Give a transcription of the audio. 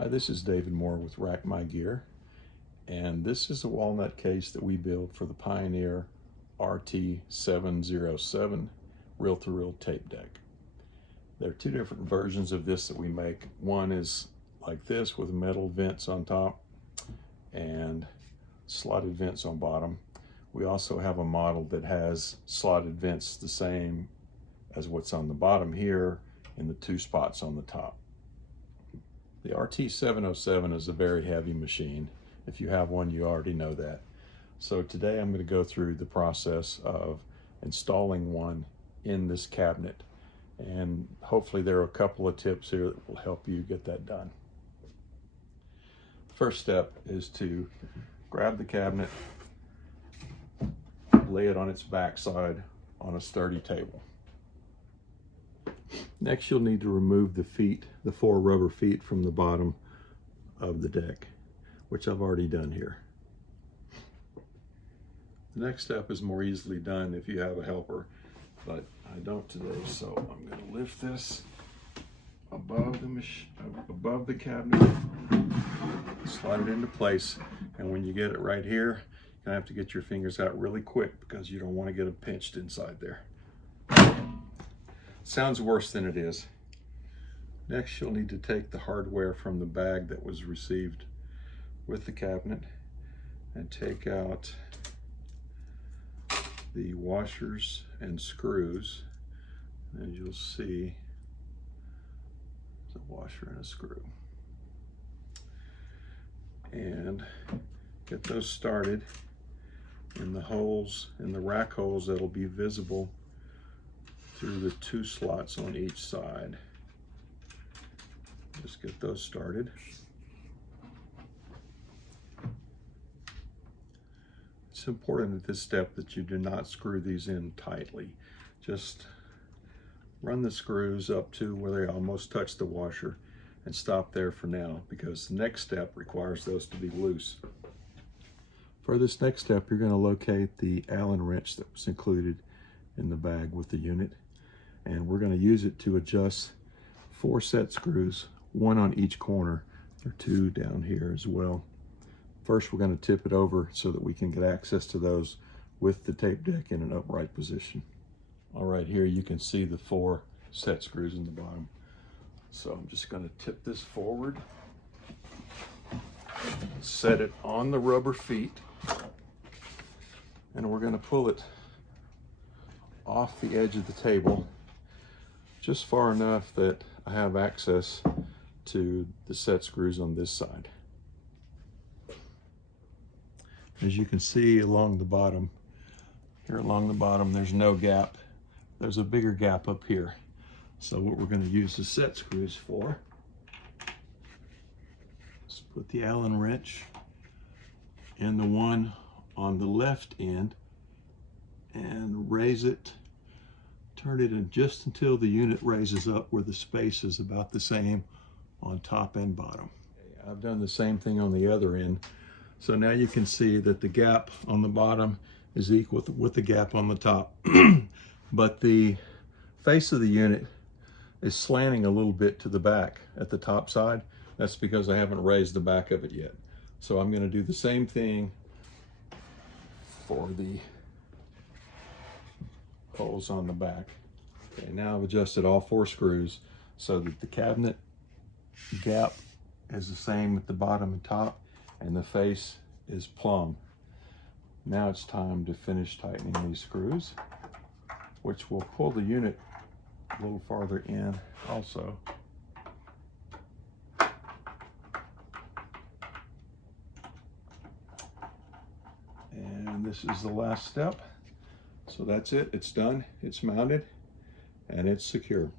Hi, this is David Moore with Rack My Gear, and this is a walnut case that we built for the Pioneer RT707 reel-to-reel tape deck. There are two different versions of this that we make. One is like this with metal vents on top and slotted vents on bottom. We also have a model that has slotted vents the same as what's on the bottom here in the two spots on the top. The RT707 is a very heavy machine. If you have one, you already know that. So today I'm going to go through the process of installing one in this cabinet. And hopefully there are a couple of tips here that will help you get that done. The first step is to grab the cabinet, lay it on its backside on a sturdy table. Next, you'll need to remove the feet, the 4 rubber feet from the bottom of the deck, which I've already done here. The next step is more easily done if you have a helper, but I don't today, so I'm going to lift this above the cabinet, slide it into place, and when you get it right here, you're going to have to get your fingers out really quick because you don't want to get them pinched inside there. Sounds worse than it is. Next, you'll need to take the hardware from the bag that was received with the cabinet and take out the washers and screws. As you'll see, there's a washer and a screw. And get those started in the holes, in the rack holes that'll be visible through the 2 slots on each side. Just get those started. It's important at this step that you do not screw these in tightly. Just run the screws up to where they almost touch the washer and stop there for now, because the next step requires those to be loose. For this next step, you're going to locate the Allen wrench that was included in the bag with the unit, and we're going to use it to adjust 4 set screws, 1 on each corner. There are 2 down here as well. First, we're going to tip it over so that we can get access to those with the tape deck in an upright position. All right, here you can see the 4 set screws in the bottom. So I'm just going to tip this forward, set it on the rubber feet, and we're going to pull it off the edge of the table just far enough that I have access to the set screws on this side. As you can see along the bottom, there's no gap. There's a bigger gap up here. So what we're going to use the set screws for is put the Allen wrench in the one on the left end and raise it, turn it in just until the unit raises up where the space is about the same on top and bottom. I've done the same thing on the other end. So now you can see that the gap on the bottom is equal with the gap on the top. But the face of the unit is slanting a little bit to the back at the top side. That's because I haven't raised the back of it yet. So I'm going to do the same thing for the holes on the back. Okay, now I've adjusted all 4 screws so that the cabinet gap is the same at the bottom and top, and the face is plumb. Now it's time to finish tightening these screws, which will pull the unit a little farther in also. And this is the last step. So that's it, it's done, it's mounted, and it's secure.